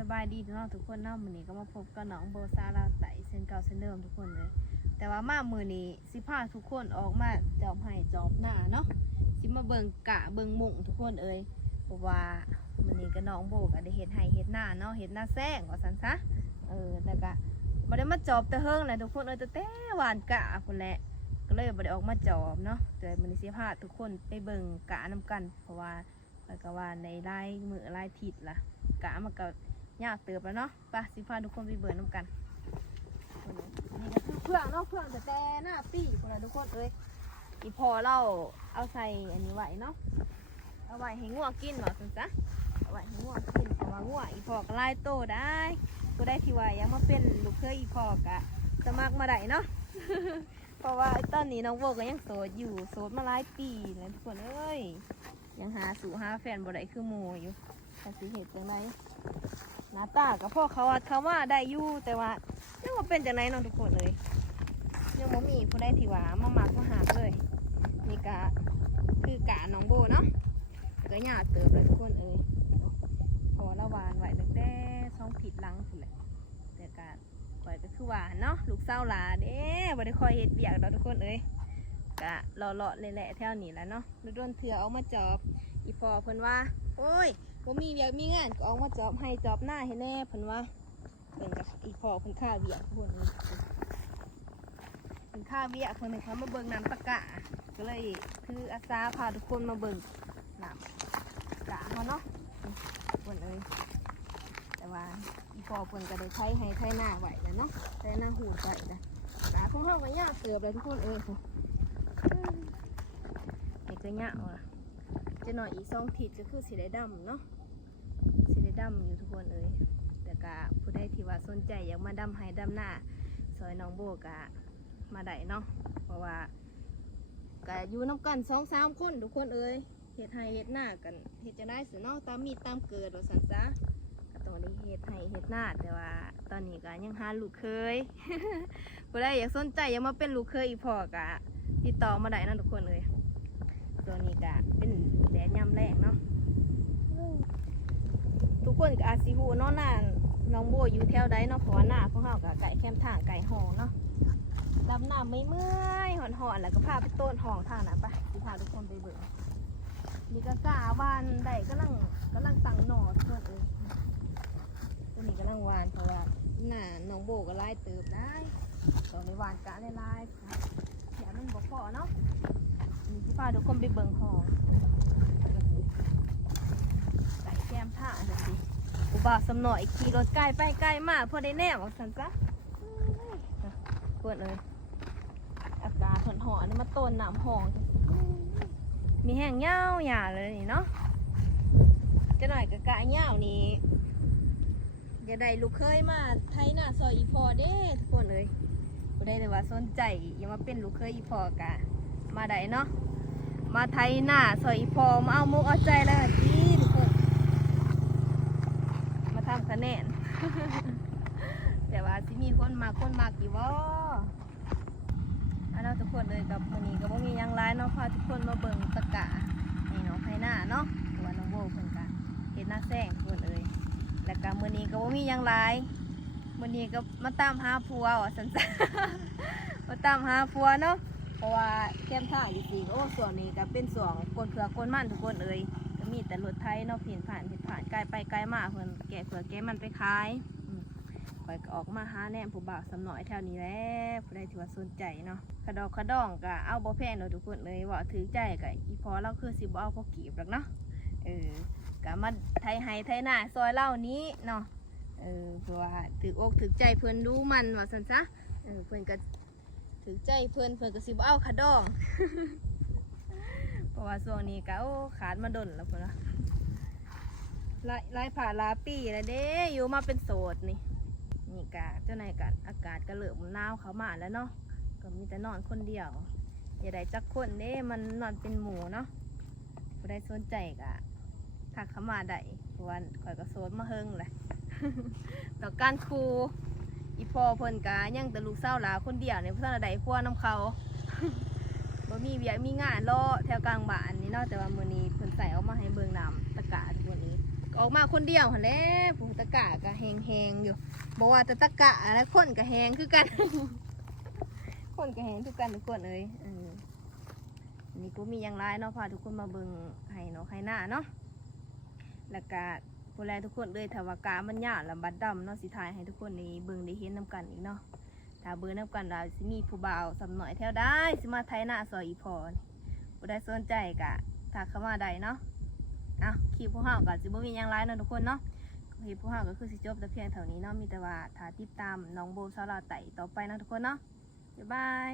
สบายดีทุกน้องทุกคนเนาะมื้อนี้ก็มาพบกับน้องโบซาลาไตเส้นเก่าเส้นเดิมทุกคนเลย แต่ว่ามามื้อนี้สิพาทุกคนออกมาจอบให้จอบหน้าเนาะสิมาเบิ่งกะเบิ่งมุ่งทุกคนเอ้ยเพราะว่ามื้อนี้ก็น้องโบก็ได้เฮ็ดให้เฮ็ดหน้าเนาะเฮ็ดหน้าแซงว่าซั่นซะเออแล้วก็บ่ได้มาจอบแต่เฮิงแหละทุกคนเอ้ยแต่แต่หวานกะพุ่นแหละก็เลยบ่ได้ออกมาจอบเนาะแต่มื้อนี้สิพาทุกคนไปเบิ่งกะนํกัน เพราะว่าข้อยก็ว่าในรายมือรายทิศล่ะกะมันก็ ยากเติบแล้วเนาะไปสิพาทุกคนไปเบิ่งน้ำกันนี่ก็คือเพื่องเนาะเพื่องแต่แต่หน้าปีคนละทุกคนเอ้ยอีพอเราเอาใส่อันนี้ไว้เนาะเอาไว้ให้งัวกินเนาะสันจ้ะเอาไว้ให้งัวกินเพราะว่างัวอีพอก็ไล่โตได้ก็ได้ที่ว่ายังมาเป็นลูกเคยอีพอกะสมัครมาได้เนาะเพราะว่าตอนนี้น้องโบก็ยังโสดอยู่โสดมาหลายปีแล้วทุกคนเอ้ยยังหาสู่หาแฟนบ่ได้คือหมู่อยู่แต่สิเหตุจังไร หน้าตากับพ่อเขาว่าเขาว่าได้อยู่แต่ว่ายังว่าเป็นจังไรเน้องทุกคนเลย ยังบ่มีผู้ใดที่ว่ามามักมาหากเลยนี่กะคือกะน้องโบเนาะก็หยาเติบเลยทุกคนเอ้ยพอละวานไหวตั้งแต่ช่องผิดหลังสุดเลยแต่กะก่อยก็คือหวานเนาะลูกเศร้าหลาเด้บ่ได้คอยเฮ็ดเบียกดอกทุกคนเอ้ยกะเลาะๆเลยแหละแถวนี้แล้วเนาะแล้วโดนเถื่อเอามาจอบ อีพอเพิ่นว่า โอ้ย บ่มีเวียกมีงานก็ออกมาจอบให้จอบหน้าให้แน่เพิ่นว่าเพิ่นกับอีพ่อเพิ่นค่าเวียกเพิ่นเพิ่นค่าเวียกเพิ่นให้เขามาเบิ่งน้ำตะกะก็เลยคืออาสาพาทุกคนมาเบิ่งน้ำกะเขาเนาะเพิ่นเอ้ยแต่ว่าอีพ่อเพิ่นก็ได้ใช้ให้ใช้หน้าไหวแล้วเนาะใช้หน้าหูดไว้แล้วกะของเฮาก็ยากเกือบเลยทุกคนเอ้ยนี่ก็ยากว่ะจะหน่อยอีกสองทิศก็คือสีได้ดำเนาะ ด้ดำอยู่ทุกคนเอ้ยแต่กะผู้ใดที่ว่าสนใจอยากมาดำให้ดำหน้าซอยน้องโบกะมาได้เนาะเพราะว่ากะอยู่น้ำกันสองสามคนทุกคนเอ้ยเฮ็ดให้เฮ็ดหน้ากันเฮ็ดจะได้สิเนาะตามมีตามเกิดว่าสันซะก็ต้องได้เฮ็ดให้เฮ็ดหน้าแต่ว่าตอนนี้ก็ยังหาลูกเคยผู้ใดอยากสนใจอยากมาเป็นลูกเคยอีพอกะติดต่อมาได้นะทุกคนเอ้ยตัวนี้ก็เป็นแดดยามแรงเนาะ คนก็อาจสิฮูเนาะหน้าน้องโบอยู่แถวใดเนาะเพราะว่าหน้าของเฮาก็ไก่แคมทางไก่ห้องเนาะดำน้ำไม่เมื่อยหอนหอนๆแล้วก็พาไปต้นห้องทางนั้นไปสิพาทุกคนไปเบิ่งนี่ก็กล้าวานได้กำลังกำลังตั้งหนอทุกคนเอ้ยตัวนี้กำลังวานเพราะว่าหน้าน้องโบก็ไล่เติบได้ตอนนี้วานกะได้ไล่ๆอย่ามันบ่พอเนาะนี่ที่พาทุกคนไปเบิ่งหองไก่แก้มท่าง บาสำหน่อยขี่รถใกล้ไปใกล้มากพอได้แน่ว่าสันซะกวนเลยอากาศหอนๆนี่มาต้นน้ำหอง มีแห้งเงาหยาเลยนี่เนาะจะหน่อยกะกะเงานี่อย่าได้ลูกเคยมาไทยหน้าซอยอีพอเด้ทุกคนเลยบ่ได้เลยว่าสนใจอย่ามาเป็นลูกเคยอีพอกะ มาได้เนาะมาไทยหน้าสอยอีพอมาเอามุกเอาใจแล้วจี ทำคะแนน แต่ว่าสิมีคนมาคนมากอยู่บ่อันนั้นทุกคนเลยกับวันนี้ก็บ่มียังร้ายเนาะพาทุกคนมาเบิ่งตะกะนี่เนาะไทยหน้าเนาะกว่าน้องโบเพิ่นก็เฮ็ดหน้าแซงทุกคนเอ้ยแล้วก็มื้อนี้ก็บ่มียังร้ายมื้อนี้ก็มาตามหาผัวว่าซั่นๆมาตามหาผัวเนาะเพราะว่าแก้มท่าอยู่สีโอ้ส่วนนี้ก็เป็นส่วนคนเผือกคนมันทุกคนเอ่ย ก็มีแต่รถไทยเนาะผินผ่านผินผ่านไกลไปไกลมาเพิ่นแกะเผื่อแกะมันไปขายอืมข่อยก็ออกมาหาแนมผู้บ่าวสำน่อยแถวนี้แหล้วผู้ใดที่ว่าสนใจเนาะขดอกขดองก็เอาบ่แพงเนาะทุกคนเลยว่าถือใจก็อีพอเราคือสิบ่เอาพอกีบหรอกเนาะเออก็มาไทยไฮไทยหน้าซอยเล่านี้เนาะเออเพราะว่าถืออกถือใจเพิ่นดูมันว่าซั่นซะเออเพิ่นก็ถือใจเพื่อนเพื่อนก็สิบเอาขดอง ราะว่าช่วงนี้ก็โอ้ขาดมาดนแล้วเพื่อนละลายลายผ่าลาปีแล้วเด้อยู่มาเป็นโสดนี่ นี่กะเจ้านายกะอากาศก็เริ่มหนาวเข้ามาแล้วเนาะก็มีแต่นอนคนเดียว อย่าได้จักคนเด้มันนอนเป็นหมูเนาะผู้ใดสนใจกะทักเข้ามาได้เพราะว่าข่อยก็โสดมาเฮิงแหละต่อการครูอีพอเพิ่นกะยังแต่ลูกสาวหลาคนเดียวในเพื่อนใดพวน้ำเขา บ่มีเวียกมีงานรอแถวกลางบ้านนี่เนาะแต่ว่ามื้อนี้เพิ่นใส่ออกมาให้เบิ่งน้ำตะกะทุกวันนี้ ออกมาคนเดียวหั่นแหละผู้ตะกะก็แหงๆอยู่บอกว่าแต่ตะกะแล้วคนก็แหงคือกัน คนก็แหงทุกกันทุกคนเอ้ยอันนี้ก็มีอย่างไรเนาะพาทุกคนมาเบิ่งให้เนาะให้หน้าเนาะแล้วก็ผู้แลทุกคนเลยถาวากามันยากลำบัดดำเนาะสิทายให้ทุกคนนี้เบิ่งได้เห็นนํกันอีกเนาะ ถ้าเบอร์น้ำกันแล้วสิมีผู้บ่าวสำหน่อยแถวได้สิมาไทยหน้าซอยอีพอนผู้ใดสนใจกะถักเข้ามาได้เนาะอะคลิปพวกเฮาก็สิบ่มีหยังไลฟ์นาะทุกคนเนาะคลิปพวกเฮาก็คือสิจบแต่เพียงเท่านี้เนาะมีแต่ว่าถ้าติดตามน้องโบซาลาไต่ต่อไปนะทุกคนเนาะบ๊ายบาย